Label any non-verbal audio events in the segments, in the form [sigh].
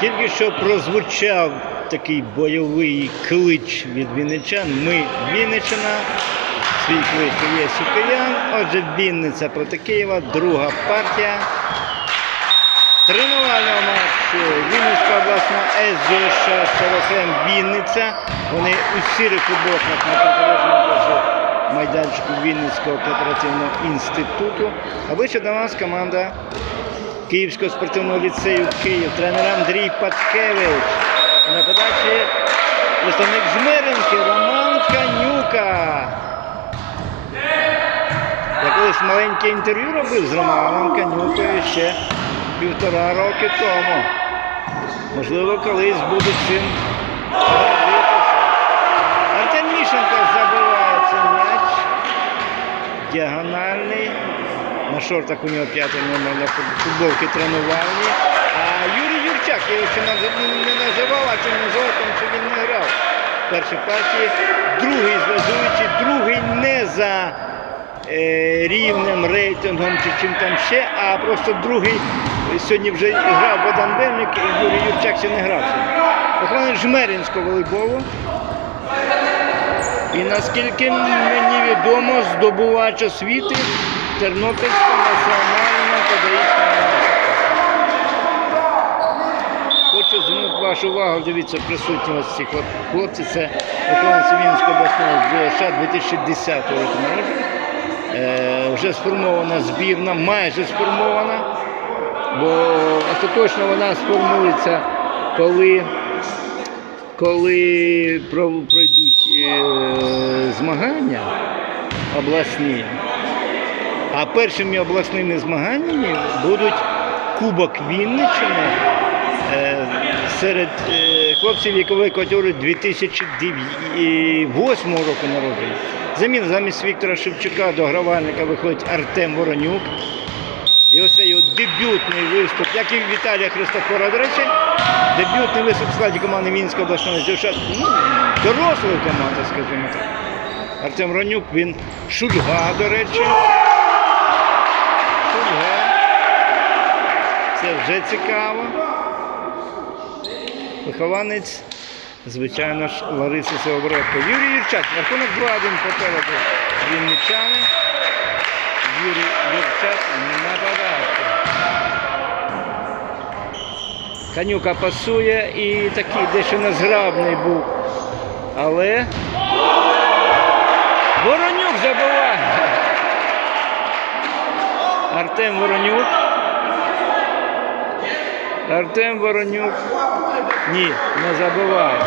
Тільки що прозвучав такий бойовий клич від вінничан. Ми Вінниччина, свій клич є Сукаян. Отже, Вінниця проти Києва, друга партія. Тренувального матчу Вінницька обласна СЗШ СРСМ Вінниця. Вони у сірих футболках на протилежному майданчику Вінницького кооперативного інституту. А ближче до нас команда Київського спортивного ліцею Київ. Тренер Андрій Паткевич. На подачі представник Жмеринки Роман Канюка. Я колись маленьке інтерв'ю робив з Романом Канюкою ще півтора роки тому. Можливо, колись буду цим гордитися. Артем Мішенко забиває цей м'яч. Діагональний. На шортах у нього п'ятий номер на фут- футболки тренувальні. А Юрій Юрчак, я його ще не- не називав, а чим називав, тому що він не грав в першій партії. Другий зв'язуючий, другий не за е, рівнем, рейтингом чи чим там ще, а просто другий сьогодні вже грав Богдан Бельник, і Юрій Юрчак ще не грав. Охорона Жмеринського волейболу. І наскільки мені відомо, здобувач освіти Тернопільського національного педагогічного університету. Хочу звернути вашу увагу, дивіться, присутні ось ці хлоп- хлопці. Це виконавці Вінницької обласної ЗШ 2010 року народження. Е, вже сформована збірна, майже сформована, бо остаточно вона сформується, коли коли пройдуть е, змагання обласні, а першими обласними змаганнями будуть Кубок Вінниччини е, серед е, хлопців вікової категорії 2008 року народження. Замін замість Віктора Шевчука до гравальника виходить Артем Воронюк. І ось його дебютний виступ, як і Віталія Христофора, до речі, дебютний виступ в складі команди Мінської обласної ЗШ. Ну, дорослої команди, скажімо так. Артем Ронюк, він шульга, до речі. Це вже цікаво. Вихованець, звичайно ж, Лариси Сеобородко. Юрій Юрчак, рахунок 2-1 попереду вінничани. Юрій Юрчак на подачу. Канюка пасує і такий дещо незграбний був. Але Воронюк забиває. Артем Воронюк. Артем Воронюк. Ні, не забиває.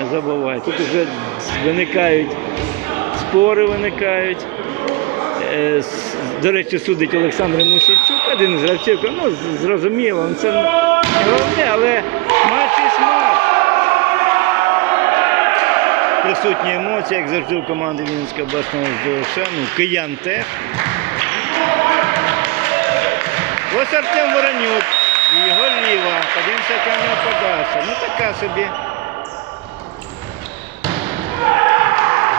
Не забуває. Тут вже виникають спори виникають. Е, До речі, судить Олександр Мусійчук, один з гравців. Ну, зрозуміло, ну, це не головне, але матч і матч. Присутні емоції, як завжди у команди Вінницької обласної ЗОШ, ну, киян теж. Ось Артем Воронюк. І його ліва. Подивимося, яка в подача. Ну така собі.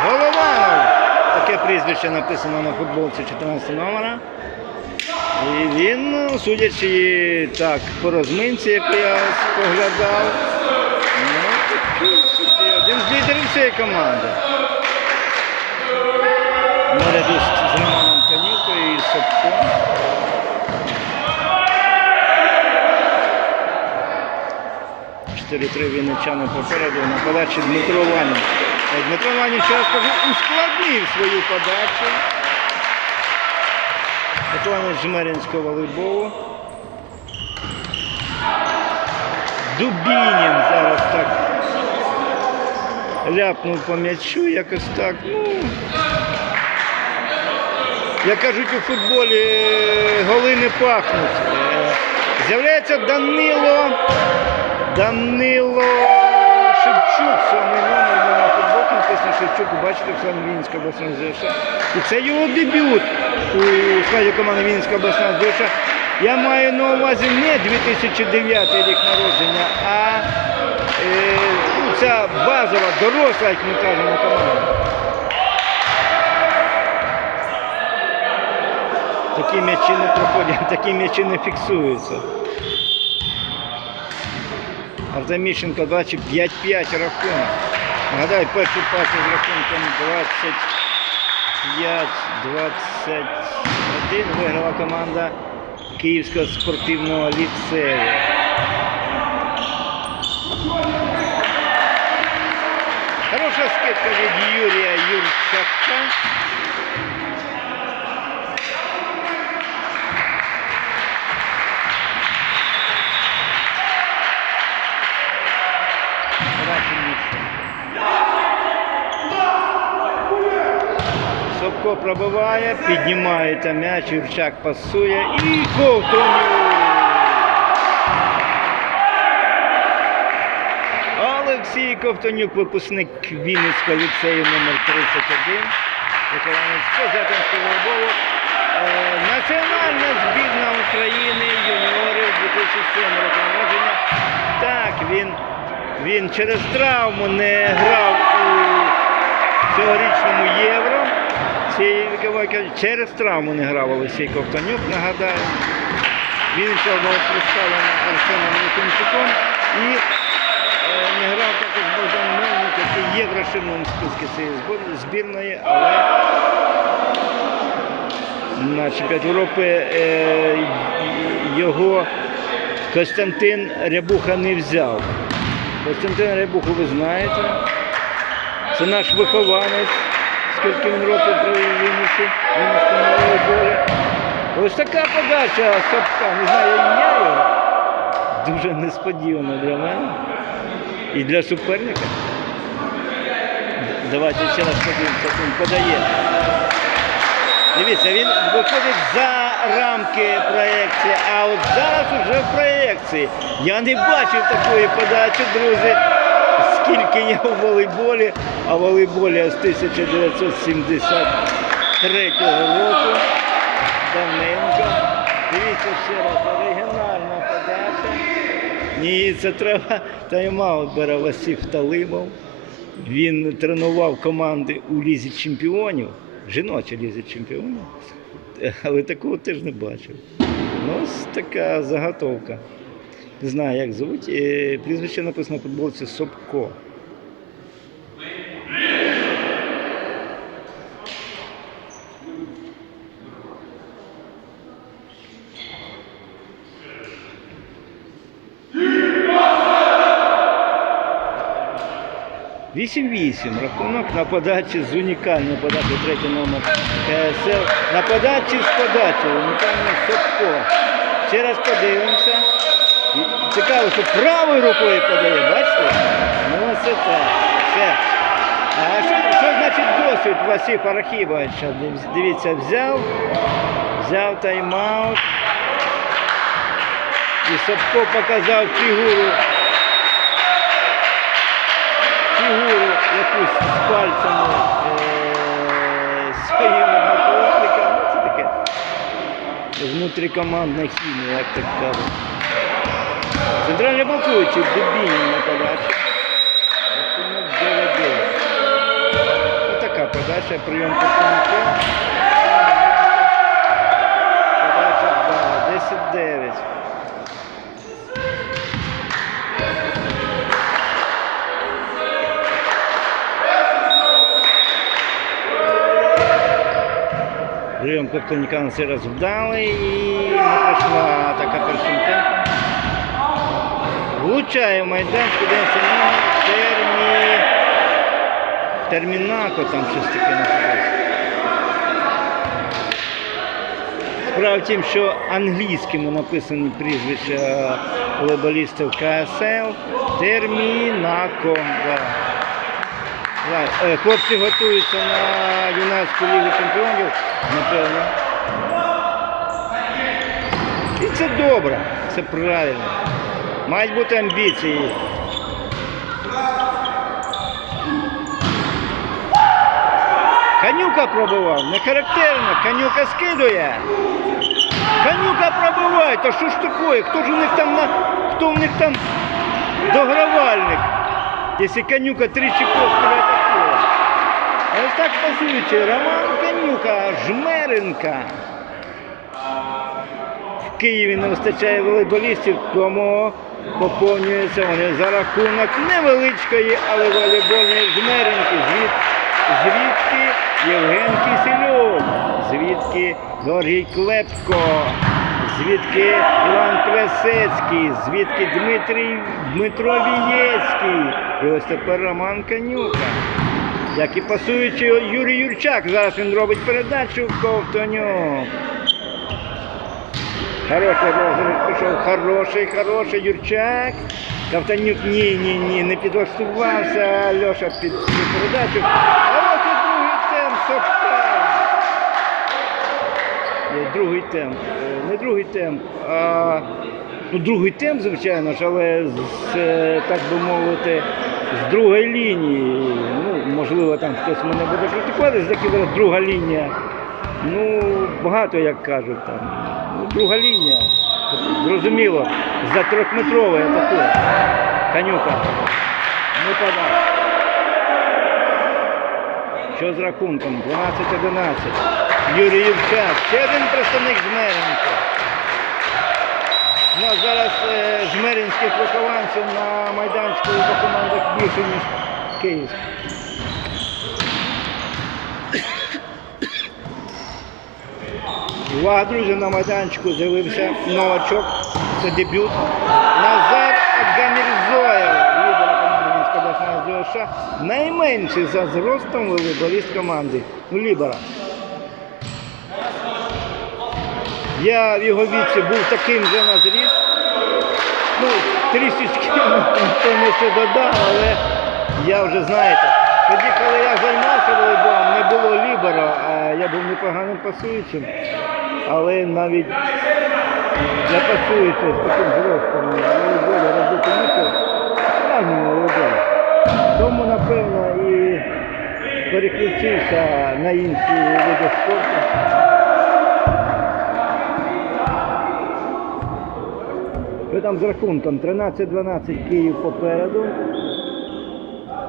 Голованов. Таке прізвище написано на футболці 14 номера. І він, судячи так, по розминці, як я споглядав, ну, один з лідерів цієї команди. Наряду з, Романом Канюкою і Собком. Чотири-три вінничани попереду на подачі Дмитро Ванін. Е, Дмитро Ванін, ще раз кажу, ускладнив свою подачу. Виконувач Жмеринського волейболу. Дубінін зараз так ляпнув по м'ячу, якось так. Ну, як кажуть у футболі, е, голи не пахнуть. Е, З'являється Данило. Данило Шевчук, сьомий номер на футболці написано Шевчук, бачите, в саме Вінницька обласна ЗШ. І це його дебют у складі команди Вінницька обласна ЗШ. Я маю на увазі не 2009 рік народження, а е, ну, ця базова, доросла, як ми кажемо, команда. Такі м'ячі не проходять, такі м'ячі не фіксуються. Артем Міщенко бачить 5-5 рахунок. Нагадаю, перший пас із рахунком 25-21 виграла команда Київського спортивного ліцею. Хороша скидка від Юрія Юрчака. Подача місце. Собко пробиває, піднімається м'яч, Юрчак пасує і Ковтонюк. Олексій Ковтонюк, випускник Вінницького ліцею номер 31. Виконавець Козятинського волейболу. Е, Національна збірна України юніорів 2007 року народження. Так, він, він через травму не грав у цьогорічному євро. Цієї вікової через травму не грав Олексій Ковтонюк, нагадаю. Він ще був представлений Арсеном Лукінчуком і е, не грав також Богдан Мельник, який є в списку цієї збірної, але на чемпіонаті Європи е, його Костянтин Рябуха не взяв. Костянтин Рябуху ви знаєте. Це наш вихованець, скільки він років провів в Вінниці, в Вінницькому волейболі. Ось така подача Сапка, не знаю ім'я його. Дуже несподівано для мене і для суперника. Давайте ще раз подивимося, він подає. Дивіться, він виходить за рамки проєкції, а от зараз уже в проєкції. Я не бачив такої подачі, друзі. Скільки я в волейболі, а волейболі з 1973 року. Давненько. Дивіться ще раз, оригінальна подача. Ні, це треба тайм-аут бере Василь Талимов. Він тренував команди у Лізі чемпіонів, жіночій Лізі чемпіонів, але такого теж не бачив. Ну, ось така заготовка. Не знаю, як звуть. Е, Прізвище написано на футболці Собко. Вісім-вісім. Рахунок на подачі з унікальною подачею третій номер КСЛ. На подачі з подачею. Унікальний Собко. Ще раз подивимося. Цікаво, що правою рукою подає, бачите? Ну це так. Все. А що, що значить досвід Василь Парахібовича? Дивіться, взяв, взяв тайм-аут. І Собко показав фігуру. Фігуру якусь з пальцями е, своїм однокласникам. Ну, це таке. Внутрікомандна хімія, як так кажуть. Центральний блокуючий Дубінін на подачі. Рахунок 9-9. Отака подача, прийом представника. Подача да, 10-9. Прийом Коптоніка на цей раз вдалий і не пройшла така першим темпом. Влучає в майданчик, дивиться на термі... Термінако там щось таке написано. Справа в тім, що англійськими написані прізвища волейболістів КСЛ. Термінако. Да, е, Хлопці готуються на юнацьку лігу чемпіонів, напевно. І це добре, це правильно. Мають бути амбіції. Канюка пробував, не характерно, Канюка скидує. Канюка пробиває, то що ж таке? Хто ж у них там на хто в них там догравальник? Якщо Канюка тричі поспіль атакує. Ось так пасуючи, Роман Канюка, Жмеренка. Києві не вистачає волейболістів, тому поповнюється вони за рахунок невеличкої, але волейбольної жмереньки. Звід, звідки Євген Кисельов, звідки Георгій Клепко, звідки Іван Плесецький, звідки Дмитрій Дмитро Вієцький. І ось тепер Роман Канюка. Як і пасуючи Юрій Юрчак. Зараз він робить передачу в Ковтоню. Хороший розгляд пішов, хороший, хороший Юрчак. Ковтонюк ні, ні, ні, не підлаштувався. Льоша під передачу. І другий темп Сопка. Е, Другий темп. Е, Не другий темп, а ну, другий темп, звичайно ж, але з, е, так би мовити, з другої лінії. Ну, можливо, там хтось мене буде критикувати, з таким друга лінія. Ну, багато як кажуть там. Ну, друга лінія. Зрозуміло, за трьохметровий атакує. Канюка. Не подай. Що з рахунком? 12-11. Юрій Євчак. Ще один представник Жмеренка. У нас зараз е, жмеринських вихованців на майданчику по командах більше, ніж київських. Увага, друзі, на майданчику з'явився новачок. Це дебют. Назар Гамірзоєв, лідер команди Мінська обласна ЗОШ. Найменший за зростом волейболіст команди. Ну, Лібера. Я в його віці був таким же на зріст. Ну, трішечки напевно, ще додав, але я вже знаєте. Тоді, коли я займався волейболом, не було лібера, а я був непоганим пасуючим. Але навіть пасуючого з таким зростом волейболі робити нічого, справжньому волейболі. Тому, напевно, і переключився на інші види спорту. Що там з рахунком? 13-12 Київ попереду.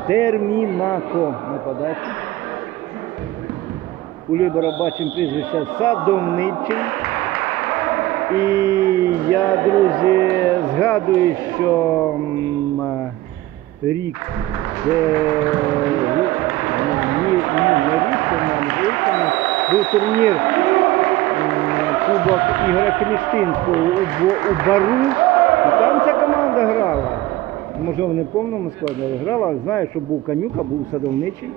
Термінако на подачі. У Лібера бачимо прізвище Садовничин. І я, друзі, згадую, що е, рік, ні, не рік, рік був турнір Кубок Ігоря Крістинського у, Бару. І там ця команда грала. Не в повному складі, але грала. Знаю, що був Канюка, був Садовничий.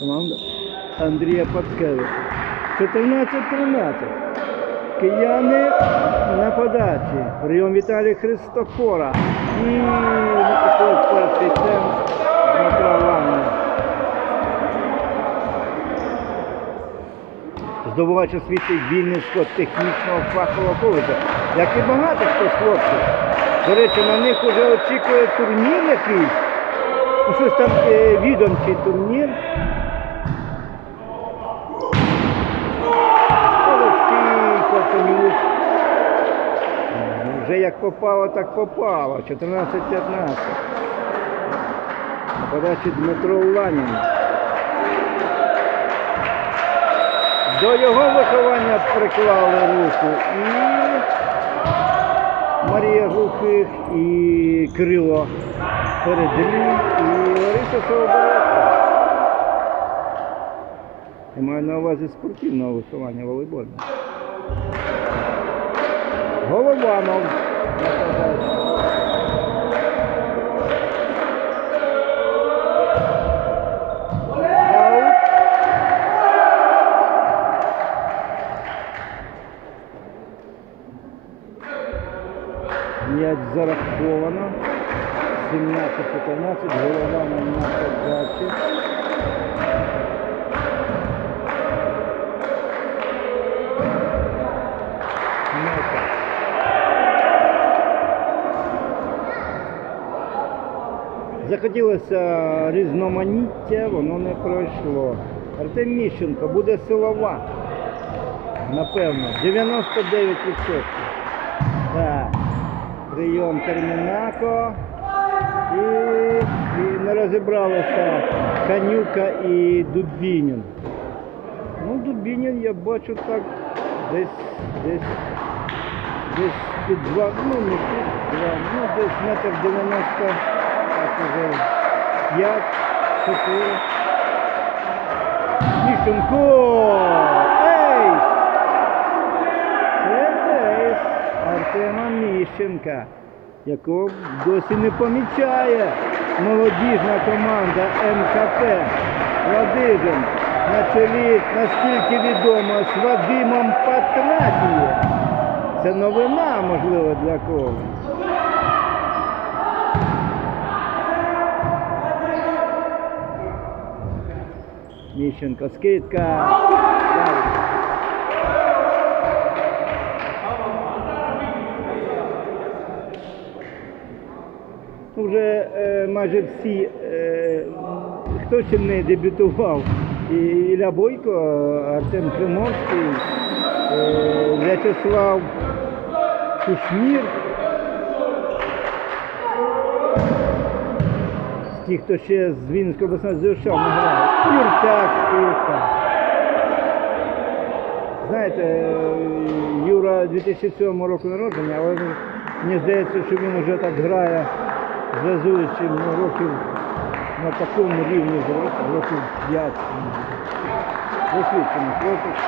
Команда Андрія Пацкевича. 14-13. Кияни на подачі. Прийом Віталія Христофора. І такий перший темп Дмитра Ланина. Здобувач освіти Вінницького технічного фахового коледжу, як і багато хто з хлопців. До речі, на них вже очікує турнір якийсь. Ну, щось там е, відомчий турнір. Як попало, так попало. 14-15. На подачі Дмитро Ланін. До його виховання приклали руку і Марія Глухих, і Кирило Передрій, і Лариса Солобородка. Я маю на увазі спортивного виховання волейбольного. Голованов. М'яч зараховано. 17-14, голова на Захотілося різноманіття, воно не пройшло. Артем Міщенко буде силова. Напевно, 99%. Так. Прийом Термінако. І, і не розібралися Канюка і Дубінін. Ну, Дубінін, я бачу, так Десь, десь, десь під два, ну не під два, ну десь метр дев'яносто, так уже п'ять, чотири. Міщенко! Ей! Це ейс Артема Міщенка, якого досі не помічає молодіжна команда МКП. Ладижин на чолі, наскільки відомо, з Вадимом Патратієм. Це новина, можливо, для когось. Міщенко, скидка. Ну, Вже е, майже всі, е, хто ще не дебютував, і Ілля Бойко, Артем Кримовський, е, В'ячеслав Кушнір. З тих, хто ще з Вінницької обласної ЗШ не грав. Юрчак, скидка. Знаєте, е, Юра 2007 року народження, але мені здається, що він вже так грає зв'язуючи ну, років на такому рівні зросту, років 5. Досвідчений хлопець.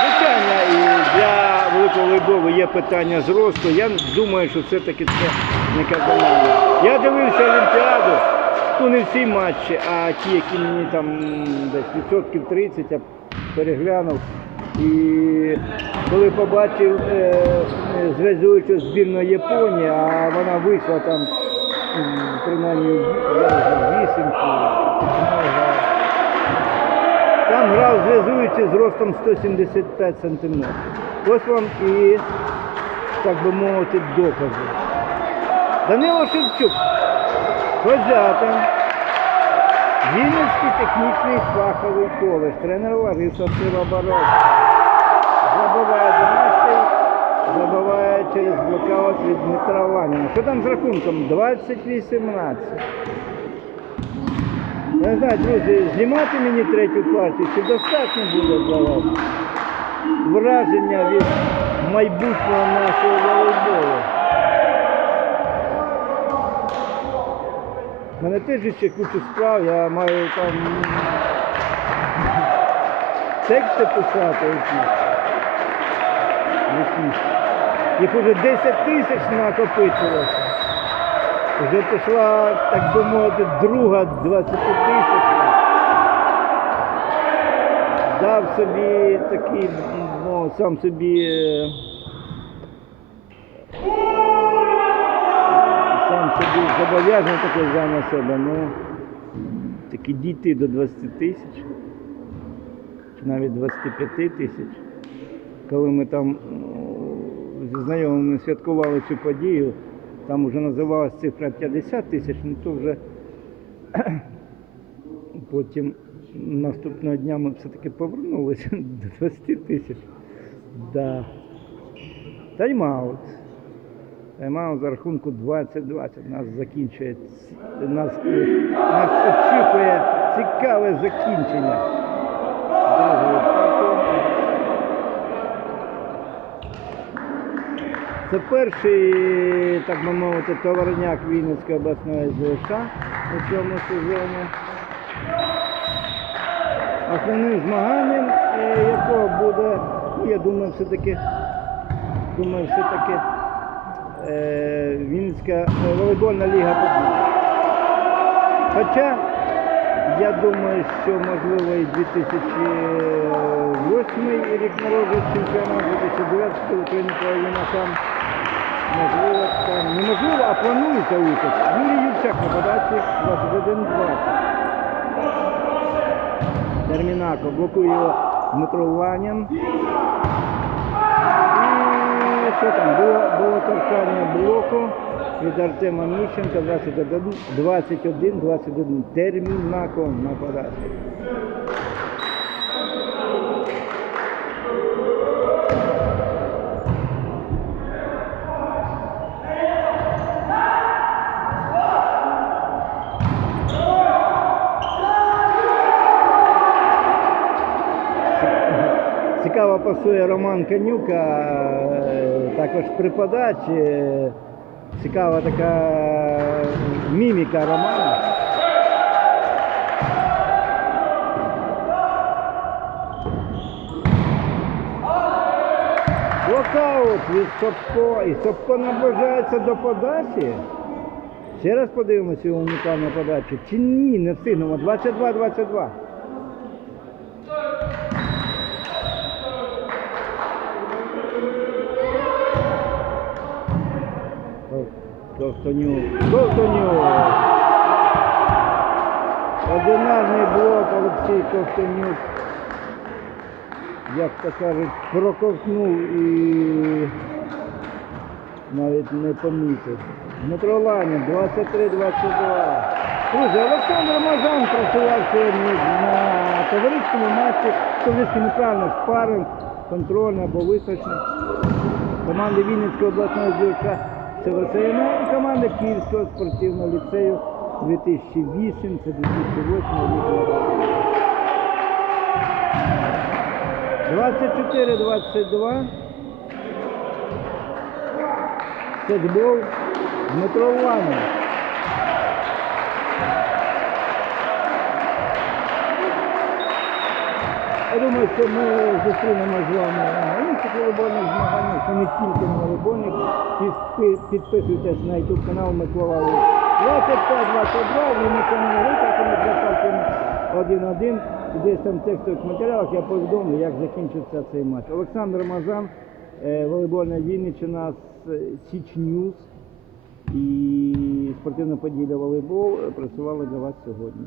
Звичайно, і для великого волейболу є питання зросту. Я думаю, що все-таки це не кардинально. Я дивився Олімпіаду, ну не всі матчі, а ті, які мені там десь відсотків 30 я переглянув. І коли побачив е, зв'язуючу збірну Японії, а вона вийшла там принаймні вісімку, там грав зв'язуючи з ростом 175 см. Ось вам і, так би мовити, докази. Данило Шевчук, Козятин, Вінницький технічний фаховий коледж, тренер Лариса Сивобородська. Забиває 12, забиває через блокаут від Дмитра Ланіна. Що там з рахунком? 20-18. Не знаю, друзі, знімати мені третю партію, чи достатньо буде для вас враження від майбутнього нашого волейболу. Мене теж ще кучу справ, я маю там тексти писати якісь. якісь. Їх уже 10 тисяч накопичилося. Вже пішла, так би мовити, друга 20 тисячна. Дав собі такий, ну, сам собі. Сам зобов'язаний таке взяв на себе, ну таки дійти до 20 тисяч, чи навіть 25 тисяч. Коли ми там ну, зі знайомими святкували цю подію, там вже називалась цифра 50 тисяч, ну то вже [clears throat] потім наступного дня ми все-таки повернулися [laughs] до 20 тисяч. Да. Тайм-аут. Тайм-аут за рахунку 20-20. Нас закінчує, нас, е, нас очікує цікаве закінчення. Це перший, так би мовити, товарняк Вінницької обласної ЗШ у цьому сезоні. Основним змаганням, е, якого буде, ну я думаю, все-таки, думаю, все-таки Вінницька е, волейбольна ліга. Хоча я думаю, що можливо і 2008 рік народження чемпіонат 2009 України половина там можливо там неможливо, а планується участь. Юрій Юрчак на подачі 21-20. Термінако блокує його Дмитро Ланін. Що там? Було, було торкання блоку від Артема Міщенка 21, 21, 21. Термінако на подачі. Цікава пасує Роман Канюка, е, також при подачі. Цікава така міміка Романа. Локаут від Сопко. І Сопко наближається до подачі. Ще раз подивимося унікальну подачу. Чи ні, не встигнемо. 22-22. Ковтонюк. Ковтонюк. Одинарний блок Олексій Ковтонюк. Як то кажуть, проковтнув і навіть не помітив. Дмитро Ланін, 23-22. Друзі, Олександр Мазан працював сьогодні на товариському матчі. Товариський неправильно спаринг, контрольний або височний. Команди Вінницького обласного дівча ЦВСМ і команда Київського спортивного ліцею 2008, це 2008 рік. 24-22. Сетбол Дмитро Ланин. Я думаю, що ми зустрінемо з вами на інших волейбольних змаганнях, що не тільки на волейбольних. Підписуйтесь на YouTube канал Микола Лук. 25-22, Вінниця Рика, ми запасимо 1-1. Десь там в текстових матеріалах я повідомлю, як закінчиться цей матч. Олександр Мазан, е, волейбольна Вінниччина з е, Січ Ньюз і спортивна подія волейбол працювали для вас сьогодні.